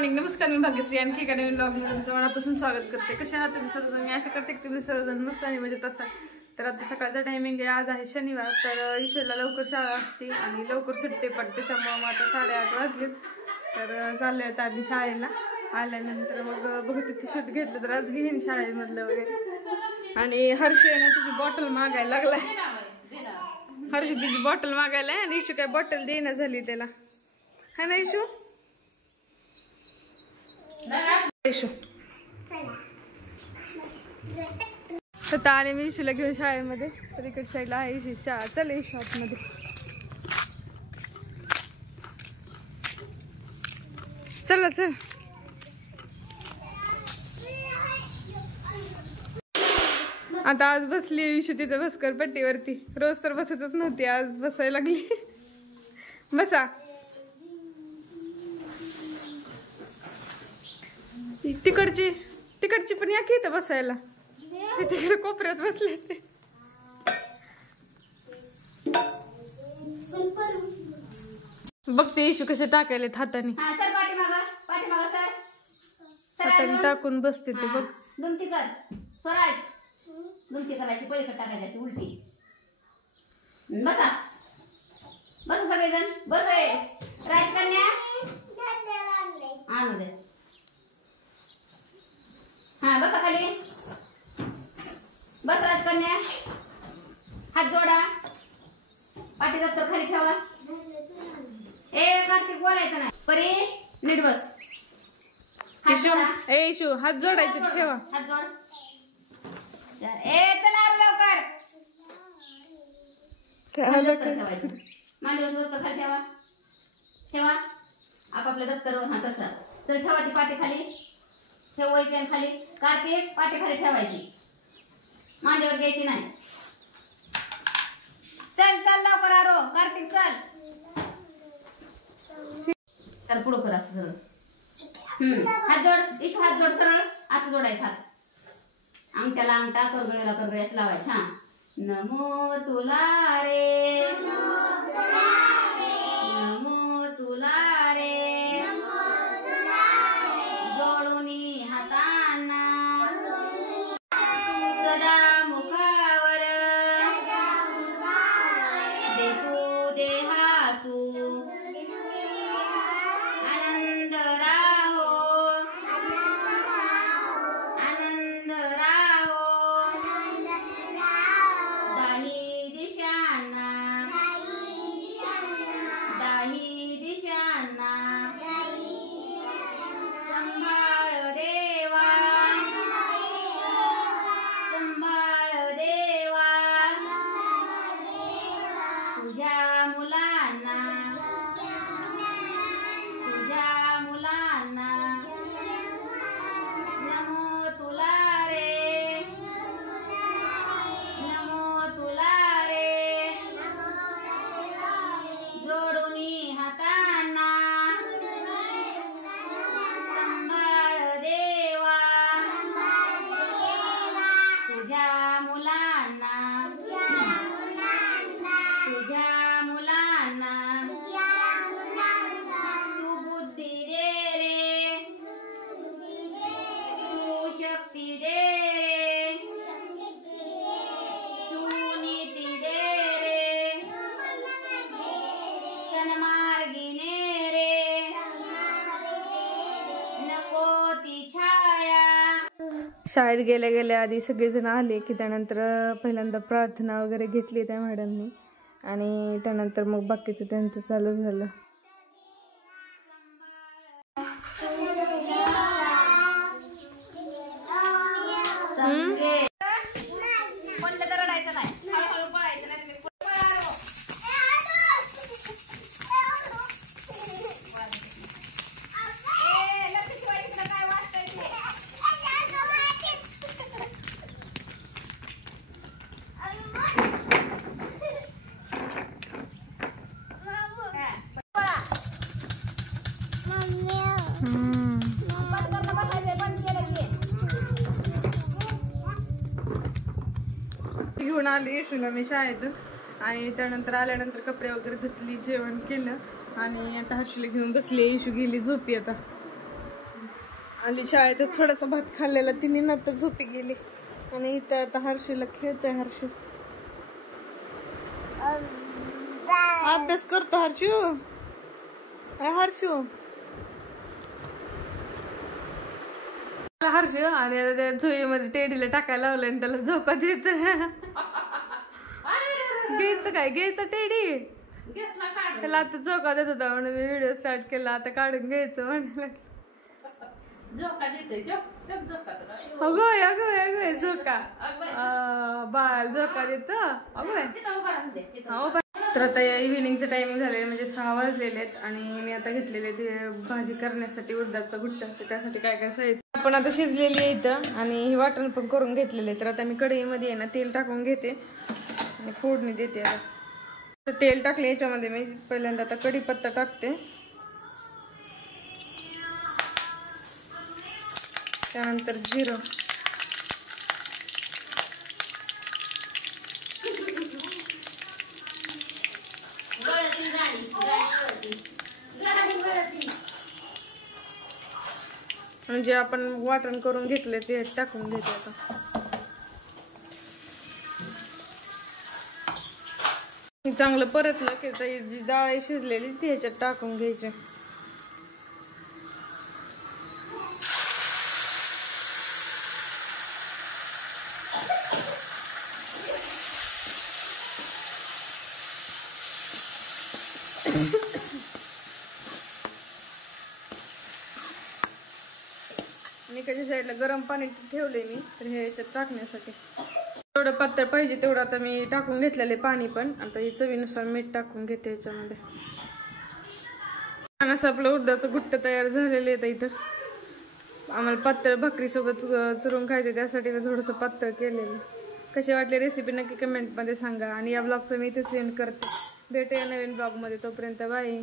Morning, नमस्कार. मी भाग्यश्री आणखी एका नवीन ब्लॉग मध्ये तुमचं मनापासून स्वागत करते. कसे आहात तुम्ही सर्वजण? मी आशा करते की तुम्ही सर्वजण मस्त आणि मजेत असाल. तर आता सकाळचा टायमिंग आहे, आज आहे शनिवार. तर ईश्वरला लवकर शाळा असते आणि लवकर सुटते पण, त्याच्यामुळे मग आता 8:30 वाजलेत. तर चालले आता आम्ही शाळेला. आल्यानंतर मग बघू तिथे शूट घेतलं तर आज घेईन शाळेमधलं वगैरे. आणि हर्ष आहे ना तुझी बॉटल मागायला लागलाय. हर्ष तिची बॉटल मागायला आणि इशू काय बॉटल देणं झाली त्याला, है ना इशू? आता आले मी इशूला घेऊन शाळेमध्ये. तर इकडे साईडला आहे इशू शाळा. चल इशू आतमध्ये. चला चल. आता आज बसली इशू तिचं भस्कर पट्टीवरती. रोज तर बसतच नव्हती, आज बसायला लागली. बसा. तिकडची पण या की इथं बसायला. ते तिकडे कोपऱ्यात बसले ते. बघते इशू कसे टाकायले हाताने. हाताने टाकून बसते ते बघ. दुमती करायची, पलीकडे टाकायची उलटी. बसा बसा सगळेजण. बस आहे राजकन्या आणू दे. हा बसा खाली. बस राजकन्या. हात जोडा. पाठी दप्तर खाली ठेवा. ए कार्तिक बोलायचं नाही. परी नीट बस. इशू हात जोडायचे ठेवा. हात जोड. ए चला लवकर. मांडीवर दप्तर खाली ठेवा. ठेवा आपापल्या दप्तर. हा तसा चल ठेवा. ती पाठी खाली ठेव. वही पेन खाली. कार्तिक पाठी खाली ठेवायची, मांडीवर द्यायची नाही. चल चल लवकर आरो. कार्तिक चल. तर पुढं कर असं सरळ. हात जोड. इशू हात जोड सरळ. असं जोडायचं हात. अंगठ्याला अंगठा, करगळ्याला करगळी असं लावायचं. हा नमो तुला रे, नमो तुला रे, जोडूनी हातांना सदा मुखावर देसू दे हासू. आनंद राहो, आनंद राहो. दाही दिशांना, दाही दिशांना संभाळ देवा, संभाळ देवा. तुझ्या मुलांना, तुझ्या मुलांना. नमो तुला रे, नमो तुला रे, जोडूनी हातांना संभाळ देवा. तुझ्या मुलांना, तुझ्या मुलांना सुबुद्धी दे रे, सुशक्ती दे रे, सुनीती दे रे, सन्मार्गी ने रे, नको ती छाया. शाळेत गेल्या गेल्या आधी सगळेजण आले की त्यानंतर पहिल्यांदा प्रार्थना वगैरे घेतली त्या मॅडमनी आणि त्यानंतर मग बाकीचं त्यांचं चालू झालं. म्हणलं तर रडायचं नाही, हळूहळू पळायचं नाही. काय वाचताय घेऊन आली येशूला मी शाळेतून आणि त्यानंतर आल्यानंतर कपडे वगैरे धुतली, जेवण केलं आणि आता हर्षूला घेऊन बसली. येशू गेली झोपी आता. आली शाळेतच थोडासा भात खाल्लेला तिने नंतर झोपी गेली आणि इथं आता हर्षूला खेळतोय. हर्षू अभ्यास करतो. हर्षू हर्षू हर्षू आणि त्या झोळीमध्ये टेडीला टाकायला लावलं आणि त्याला झोका देत. घ्यायचं काय घ्यायचं टेडी त्याला आता झोका देत होता म्हणून मी व्हिडिओ स्टार्ट केला. आता काढून घ्यायचं म्हणायला अगोय अगोय अगोय झोका बाळ झोका देत अगोय. तर आता इव्हिनिंगचं टायमिंग झालेलं म्हणजे 6 वाजलेले आहेत आणि मी आता घेतलेले ते भाजी करण्यासाठी उडदाचं घुट्ट. तर त्यासाठी काय काय साहित्य आपण आता शिजलेली आहे इथं आणि ही वाटण पण करून घेतलेले. तर आता मी कढईमध्ये आहे ना तेल टाकून घेते आणि फोडणी देते. आता तेल टाकले याच्यामध्ये मी पहिल्यांदा आता कढीपत्ता टाकते, त्यानंतर जिरं, म्हणजे आपण वाटण करून घेतले ते टाकून घेते. आता चांगलं परतलं की जी डाळ शिजलेली ती ह्याच्यात टाकून घ्यायची. आणि एकाच्या साईडला गरम पाणी ठेवले मी तर हे याच्यात टाकण्यासाठी. जेवढं पातळ पाहिजे तेवढं आता मी टाकून घेतलेले पाणी पण. आता ही चवीनुसार मीठ टाकून घेते याच्यामध्ये. असं आपलं उडदाचं घुट्ट तयार झालेलं आहे. इथं आम्हाला पातळ भाकरीसोबत चुरून खायचे त्यासाठी थोडंसं पातळ केलेलं. कशी वाटली रेसिपी नक्की कमेंटमध्ये सांगा आणि या ब्लॉगचं मी इथे सेंड करते. भेटूया नवीन ब्लॉगमध्ये. तोपर्यंत बाय.